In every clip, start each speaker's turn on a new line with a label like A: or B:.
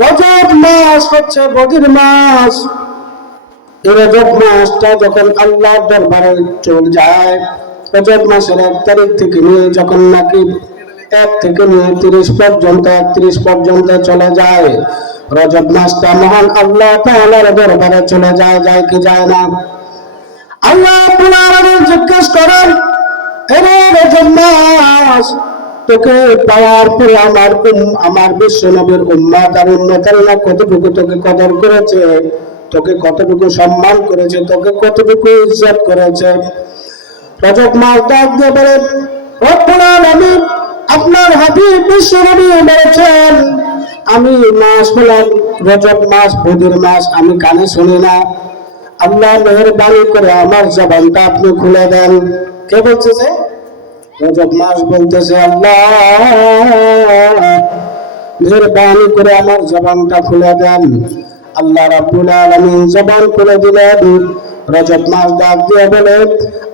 A: রজব মাস হচ্ছে বদির মাস। রজব মাসটা যখন আল্লাহর দরবারে চলে যায়, রজব মাসের এক তারিখ থেকে নিয়ে যখন নাকি এক থেকে নিয়ে তিরিশ পর্যন্ত, একত্রিশ পর্যন্ত চলে যায়, রজব মাসটা মহান আল্লাহ তাআলার দরবারে চলে যায় যায় কি যায় না? আল্লাহ জিজ্ঞেস করেন, এরে রজব মাস তোকে পাওয়ার পরে আমার আমার বিশ্ব নবীর উম্মাত আর উম্মতারা কতটুকু তোকে কদর করেছে, তোকে কতটুকু সম্মান করেছে, তোকে কতটুকু ইজ্জত করেছে। রজব মাস ডাক দিয়ে বলে আলামিন, আপনার হাবিব বিশ্ব নবী বলেছেন, আমি মাস হলাম রজব মাস বদির মাস, আমি কানে শুনি না। আল্লাহ মেহরবানি করে আমার জবানটা আপনি খুলে দেন। কে বলছে যে রজব মাস বলতেছে, আল্লাহ, মেহরবানি করে আমার জবানটা খুলে দেন। আল্লাহ রাব্বুল আলামিন জবান খুলে দিলেন। রজব মাস ডাক দিয়ে বলে,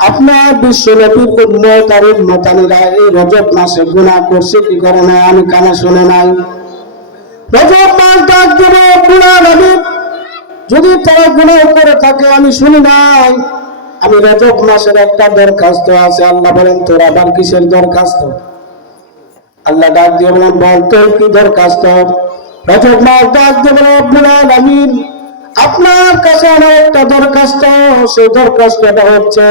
A: আপনার বিশ্ব নবীর উম্মত আর উম্মতানিরা এই রজব মাসে গুনাহ করছে কি করে না? আমি কানে শুনে নাই। রজব মাস ডাক বলে রব্বুল আলামিন, যদি তারা গুনাহ করে থাকে, আমি শুনি নাই। আমি রজব মাসের একটা দরখাস্ত আছে, আল্লাহ বলেন, তোর আবার কিসের দরখাস্ত? আল্লাহ ডাক দিয়ে বলেন, বল, তোর কি দরখাস্ত? রজব মাস ডাক দিয়ে বলেন, রব্বুল আলামিন, আপনার কাছে আমার একটা দরখাস্ত, সেই দরখাস্তটা হচ্ছে,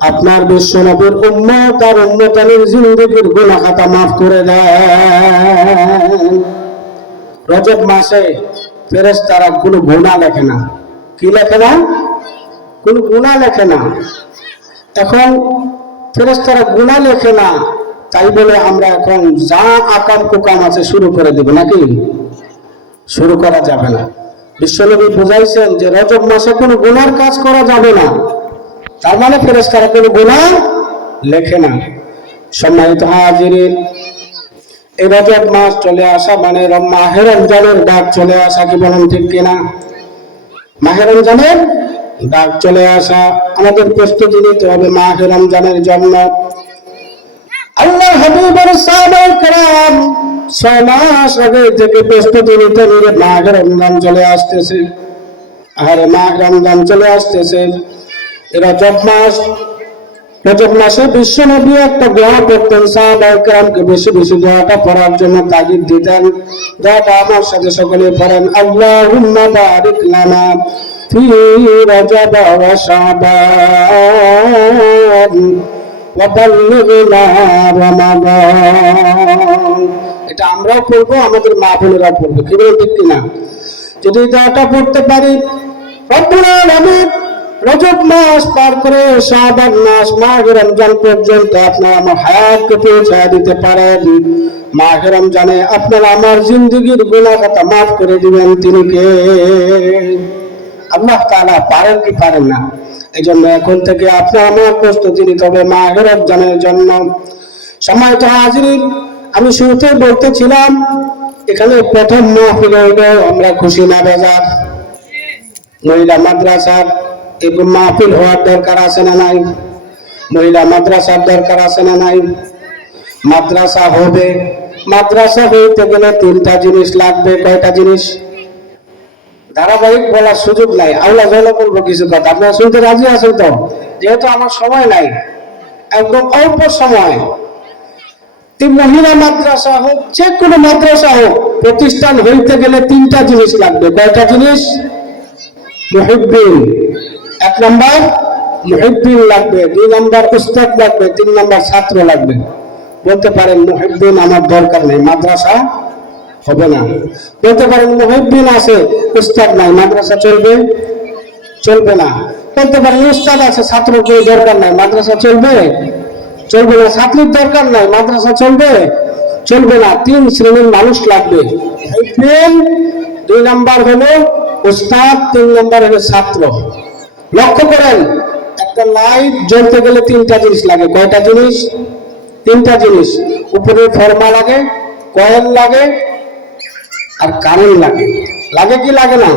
A: আপনার বিশ্ব নবীর উম্মত আর উম্মতানের জিন্দগির গুনাহ খাতা মাফ করে দেন। রজব মাসে ফেরেশতারা কোনো গুনাহ লেখে না। কি লেখে না? কোনো গুনাহ লেখে না। এখন ফেরেশতারা গুনাহ লেখে না, তাই বলে আমরা এখন যা আকাম কুকাম আছে শুরু করে দেব নাকি? শুরু করা যাবে না। বিশ্বনবী বুঝাইছেন যে রজব মাসে কোনো গুনার কাজ করা যাবে না। তার মানে ফেরেশতারা কোনো গুণা লেখে না। সম্মানিত হাজিরিন এই রজব মাস চলে আসা মানে রম- মাহে রমজানের ডাক চলে আসা কি বলেন ঠিক কিনা? মাহে রমজানের ডাক চলে আসা, আমাদের প্রস্তুতি নিতে হবে মাহে রমজানের জন্য। আল্লাহ হাবিবের সাহাবায়ে ছয় মাস আগে থেকে প্রস্তুতি নিতে নিয়ে মাহে রমজান চলে আসতেছে। আর মাহে রমজান চলে আসতেছে। রজব মাস, রজব মাসে বিশ্ব নবী একটা দোয়া পড়তেন সাহাবায়ে কেরামকে বেশি বেশি দোয়াটা পড়ার জন্য তাগিদ দিতেন। দোয়াটা আমার সাথে সকলে পড়েন, আল্লাহুম্মা বারিক লানা ওয়া শাবান ওয়া বাল্লিগনা রমাদান এটা আমরাও পড়ব, আমাদের মা বোনেরাও পড়ব। কি বলেন ঠিক কিনা? যদি দোয়াটা পড়তে পারি, রব্বুল আলামিন রজব মাস পার করে শাবান মাস মাহে রমজান পর্যন্ত আপনারা আমার হায়াতকে পৌঁছায় দিতে পারেন। মাহে রমজানে আপনারা আমার জিন্দগির খাতা মাফ করে দিবেন, তিনি কে? আল্লাহ তাআলা পারেন কি পারেন না? এই জন্য এখন থেকে আপনার আমার প্রস্তুতি নিতে হবে মাহে রমজানের জন্য। সময় তো হাজির আমি শুরুতে বলতেছিলাম, এখানে প্রথম মাহফিল হইল আমরা খুশি না বাজার। মহিলা মাদ্রাসার এবং মাহফিল হওয়ার দরকার আছে না নাই? মহিলা মাদ্রাসার দরকার আছে না নাই? মাদ্রাসা হবে। মাদ্রাসা হইতে গেলে তিনটা জিনিস লাগবে, কয়টা জিনিস? ধারাবাহিক বলার সুযোগ নাই। আল্লাহ জলে বলব কিছু কথা। আপনারা শুনতে রাজি আছেন তো? যেহেতু আমার সময় নাই। একদম অল্প সময়। মহিলা মাদ্রাসা হোক, যে কোনো মাদ্রাসা হোক, প্রতিষ্ঠান হইতে গেলে তিনটা জিনিস লাগবে। কয়টা জিনিস? মুহিব্বিন এক নম্বর মুহিব্বিন লাগবে। দুই নম্বর, উস্তাদ লাগবে। তিন নম্বর, ছাত্র লাগবে। বলতে পারেন মুহিব্বিন আমার দরকার নেই। মাদ্রাসা হবে না। বলতে পারেন মুহিব্বিন আছে, উস্তাদ নাই, মাদ্রাসা চলবে? চলবে না। বলতে পারেন, উস্তাদ আছে ছাত্র কোনো দরকার নাই, মাদ্রাসা চলবে? চলবে না ছাত্রীর দরকার নাই, মাদ্রাসা চলবে? চলবে না, তিন শ্রেণির মানুষ লাগবে। দুই নাম্বার হলো উস্তাদ, তিন নাম্বার হলো ছাত্র। লক্ষ্য করেন, একটা লাইট জ্বলতে গেলে তিনটা জিনিস লাগে। কয়টা জিনিস? তিনটা জিনিস। উপরে ফর্মা লাগে কয়েল লাগে আর কারেন্ট লাগে। লাগে কি লাগে না?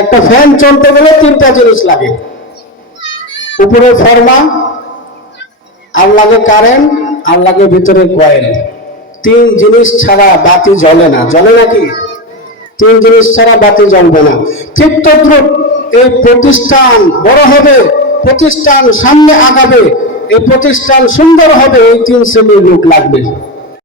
A: একটা ফ্যান চলতে গেলে তিনটা জিনিস লাগে। উপরে ফর্মা, আর লাগে কারেন্ট আর লাগে ভিতরে কয়েল তিন জিনিস ছাড়া বাতি জ্বলে না। জ্বলে নাকি তিন জিনিস ছাড়া বাতি জ্বলবে না। ঠিক তদ্রুপ এই প্রতিষ্ঠান বড় হবে, প্রতিষ্ঠান সামনে আগাবে, এই প্রতিষ্ঠান সুন্দর হবে, এই তিন শ্রেণির লোক লাগবে।